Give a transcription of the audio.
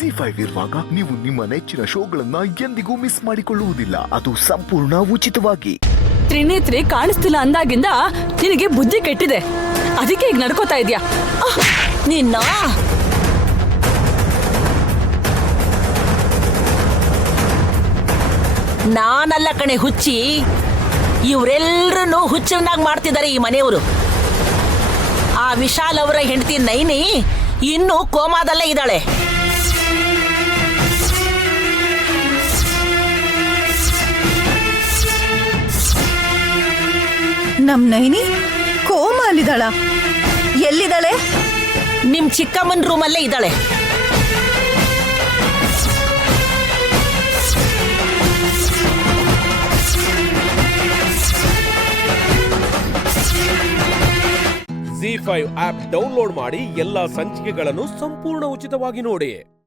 ZEE5 ಇರುವಾಗ ನೀವು ನಿಮ್ಮ ನೆಚ್ಚಿನ ಶೋಗಳನ್ನ ಎಂದಿಗೂ ಮಿಸ್ ಮಾಡಿಕೊಳ್ಳುವುದಿಲ್ಲ. ಅದು ಸಂಪೂರ್ಣ ಉಚಿತವಾಗಿ. ತ್ರಿನೇತ್ರಿ ಕಾಣಿಸ್ತಿಲ್ಲ ಅಂದಾಗಿಂದ ನಿನಗೆ ಬುದ್ಧಿ ಕೆಟ್ಟಿದೆ. ಅದಕ್ಕೆ ಈಗ ನಡ್ಕೋತಾ ಇದ್ಯಾ? ನಿನ್ನ ನಾನಲ್ಲ ಕಣೆ ಹುಚ್ಚಿ, ಇವರೆಲ್ಲರೂ ಹುಚ್ಚನ್ನಾಗಿ ಮಾಡ್ತಿದ್ದಾರೆ ಈ ಮನೆಯವರು. ಆ ವಿಶಾಲ್ ಅವರ ಹೆಂಡತಿ ನೈನಿ ಇನ್ನೂ ಕೋಮಾದಲ್ಲೇ ಇದ್ದಾಳೆ. ನಮ್ ನೈನಿ ಕೋಮಲ್ಲಿದ್ದಾಳ? ಎಲ್ಲಿದ್ದಾಳೆ? ನಿಮ್ ಚಿಕ್ಕಮ್ಮನ ರೂಮಲ್ಲೇ ಇದ್ದಾಳೆ. ZEE5 ಆಪ್ ಡೌನ್ಲೋಡ್ ಮಾಡಿ ಎಲ್ಲಾ ಸಂಚಿಕೆಗಳನ್ನು ಸಂಪೂರ್ಣ ಉಚಿತವಾಗಿ ನೋಡಿ.